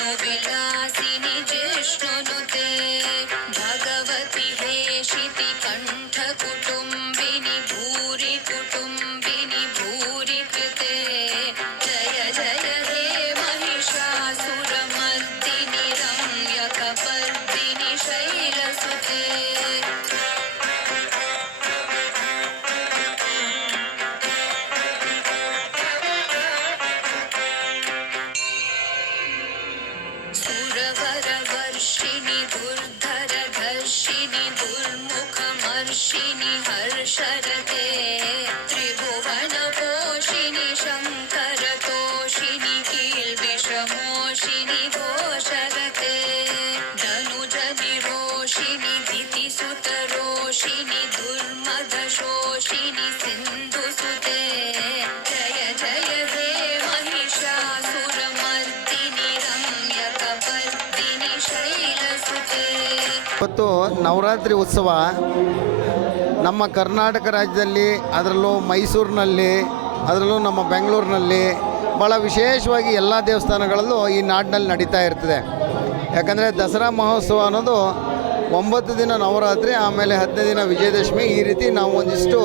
विष्णुविलासिनि जिष्णुनुते भगवति हेशिति कण्ठकुटुम्बिनि भूरि कुटुम्बिनि भूरि कृते जय जय हे महिषासुरमर्दिनि रम्यकपर्दिनि शैलसुते सुरवरवर्षिणि दुर्धरधर्षिणि दुर्मुखमर्षिणि हर्षरते त्रिभुवनपोषिणि शङ्करतोषिणि कील्विषमोषिणि घोषरते धनुजनिरोषिणि दितिसुतरोषिणि दुर्मदशोषिणि सिन्धुसुते जय जय हे महिषासुरमर्दिनि रम्यकपर्दिनि शैलसुते ಇವತ್ತು ನವರಾತ್ರಿ ಉತ್ಸವ ನಮ್ಮ ಕರ್ನಾಟಕ ರಾಜ್ಯದಲ್ಲಿ, ಅದರಲ್ಲೂ ಮೈಸೂರಿನಲ್ಲಿ, ಅದರಲ್ಲೂ ನಮ್ಮ ಬೆಂಗಳೂರಿನಲ್ಲಿ ಭಾಳ ವಿಶೇಷವಾಗಿ ಎಲ್ಲ ದೇವಸ್ಥಾನಗಳಲ್ಲೂ ಈ ನಾಡಿನಲ್ಲಿ ನಡೀತಾ ಇರ್ತದೆ. ಯಾಕಂದರೆ ದಸರಾ ಮಹೋತ್ಸವ ಅನ್ನೋದು 9 ದಿನ ನವರಾತ್ರಿ, ಆಮೇಲೆ 15 ದಿನ ವಿಜಯದಶಮಿ. ಈ ರೀತಿ ನಾವು ಒಂದಿಷ್ಟು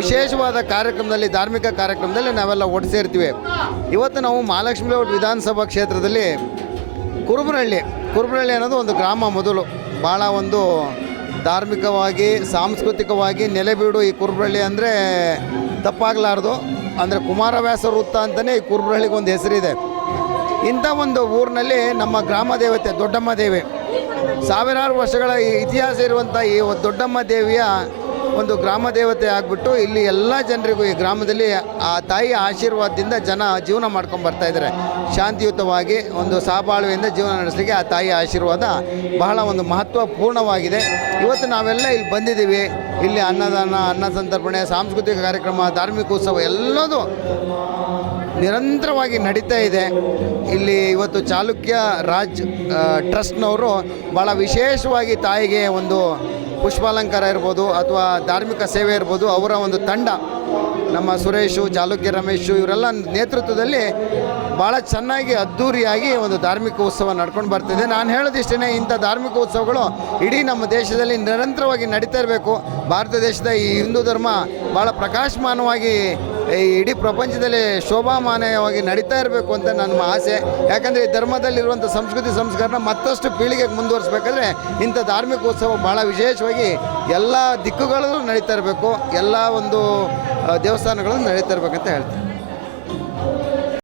ವಿಶೇಷವಾದ ಕಾರ್ಯಕ್ರಮದಲ್ಲಿ, ಧಾರ್ಮಿಕ ಕಾರ್ಯಕ್ರಮದಲ್ಲಿ ನಾವೆಲ್ಲ ಒಟ್ಟು ಸೇರ್ತೀವಿ. ಇವತ್ತು ನಾವು ಮಹಾಲಕ್ಷ್ಮಿ ಲೇಔಟ್ ವಿಧಾನಸಭಾ ಕ್ಷೇತ್ರದಲ್ಲಿ ಕುರುಬರಹಳ್ಳಿ ಅನ್ನೋದು ಒಂದು ಗ್ರಾಮ. ಮೊದಲು ಭಾಳ ಒಂದು ಧಾರ್ಮಿಕವಾಗಿ, ಸಾಂಸ್ಕೃತಿಕವಾಗಿ ನೆಲೆಬೀಡು ಈ ಕುರುಬರಹಳ್ಳಿ ಅಂದರೆ ತಪ್ಪಾಗಲಾರ್ದು. ಅಂದರೆ ಕುಮಾರವ್ಯಾಸ ವೃತ್ತ ಅಂತಲೇ ಈ ಕುರುಬರಹಳ್ಳಿಗೆ ಒಂದು ಹೆಸರಿದೆ. ಇಂಥ ಒಂದು ಊರಿನಲ್ಲಿ ನಮ್ಮ ಗ್ರಾಮ ದೇವತೆ ದೊಡ್ಡಮ್ಮ ದೇವಿ, ಸಾವಿರಾರು ವರ್ಷಗಳ ಇತಿಹಾಸ ಇರುವಂಥ ಈ ದೊಡ್ಡಮ್ಮ ದೇವಿಯ ಒಂದು ಗ್ರಾಮ ದೇವತೆ ಆಗಿಬಿಟ್ಟು ಇಲ್ಲಿ ಎಲ್ಲ ಜನರಿಗೂ ಈ ಗ್ರಾಮದಲ್ಲಿ ಆ ತಾಯಿಯ ಆಶೀರ್ವಾದದಿಂದ ಜನ ಜೀವನ ಮಾಡ್ಕೊಂಡು ಬರ್ತಾಯಿದ್ದಾರೆ. ಶಾಂತಿಯುತವಾಗಿ ಒಂದು ಸಹಬಾಳ್ವೆಯಿಂದ ಜೀವನ ನಡೆಸಲಿಕ್ಕೆ ಆ ತಾಯಿಯ ಆಶೀರ್ವಾದ ಬಹಳ ಒಂದು ಮಹತ್ವಪೂರ್ಣವಾಗಿದೆ. ಇವತ್ತು ನಾವೆಲ್ಲ ಇಲ್ಲಿ ಬಂದಿದ್ದೀವಿ. ಇಲ್ಲಿ ಅನ್ನದಾನ, ಅನ್ನ ಸಂತರ್ಪಣೆ, ಸಾಂಸ್ಕೃತಿಕ ಕಾರ್ಯಕ್ರಮ, ಧಾರ್ಮಿಕ ಉತ್ಸವ ಎಲ್ಲದೂ ನಿರಂತರವಾಗಿ ನಡೀತಾ ಇದೆ. ಇಲ್ಲಿ ಇವತ್ತು ಚಾಲುಕ್ಯ ರಾಜ್ ಟ್ರಸ್ಟ್ನವರು ಭಾಳ ವಿಶೇಷವಾಗಿ ತಾಯಿಗೆ ಒಂದು ಪುಷ್ಪಾಲಂಕಾರ ಇರ್ಬೋದು ಅಥವಾ ಧಾರ್ಮಿಕ ಸೇವೆ ಇರ್ಬೋದು, ಅವರ ಒಂದು ತಂಡ, ನಮ್ಮ ಸುರೇಶು, ಚಾಲುಕ್ಯ ರಮೇಶು ಇವರೆಲ್ಲ ನೇತೃತ್ವದಲ್ಲಿ ಭಾಳ ಚೆನ್ನಾಗಿ ಅದ್ಧೂರಿಯಾಗಿ ಒಂದು ಧಾರ್ಮಿಕ ಉತ್ಸವ ನಡ್ಕೊಂಡು ಬರ್ತಿದೆ. ನಾನು ಹೇಳೋದಿಷ್ಟೇ, ಇಂಥ ಧಾರ್ಮಿಕ ಉತ್ಸವಗಳು ಇಡೀ ನಮ್ಮ ದೇಶದಲ್ಲಿ ನಿರಂತರವಾಗಿ ನಡೀತಾ ಇರಬೇಕು. ಭಾರತ ದೇಶದ ಈ ಹಿಂದೂ ಧರ್ಮ ಭಾಳ ಪ್ರಕಾಶಮಾನವಾಗಿ ಇಡೀ ಪ್ರಪಂಚದಲ್ಲಿ ಶೋಭಾಮಾನವಾಗಿ ನಡೀತಾ ಇರಬೇಕು ಅಂತ ನನ್ನ ಆಸೆ. ಯಾಕಂದರೆ ಈ ಧರ್ಮದಲ್ಲಿರುವಂಥ ಸಂಸ್ಕೃತಿ ಸಂಸ್ಕಾರನ ಮತ್ತಷ್ಟು ಪೀಳಿಗೆಗೆ ಮುಂದುವರಿಸಬೇಕಾದ್ರೆ ಇಂಥ ಧಾರ್ಮಿಕ ಉತ್ಸವ ಭಾಳ ವಿಶೇಷವಾಗಿ ಎಲ್ಲ ದಿಕ್ಕುಗಳಲ್ಲೂ ನಡೀತಾ ಇರಬೇಕು, ಎಲ್ಲ ಒಂದು ದೇವಸ್ಥಾನಗಳಲ್ಲೂ ನಡೀತಾ ಇರಬೇಕಂತ ಹೇಳ್ತೀನಿ.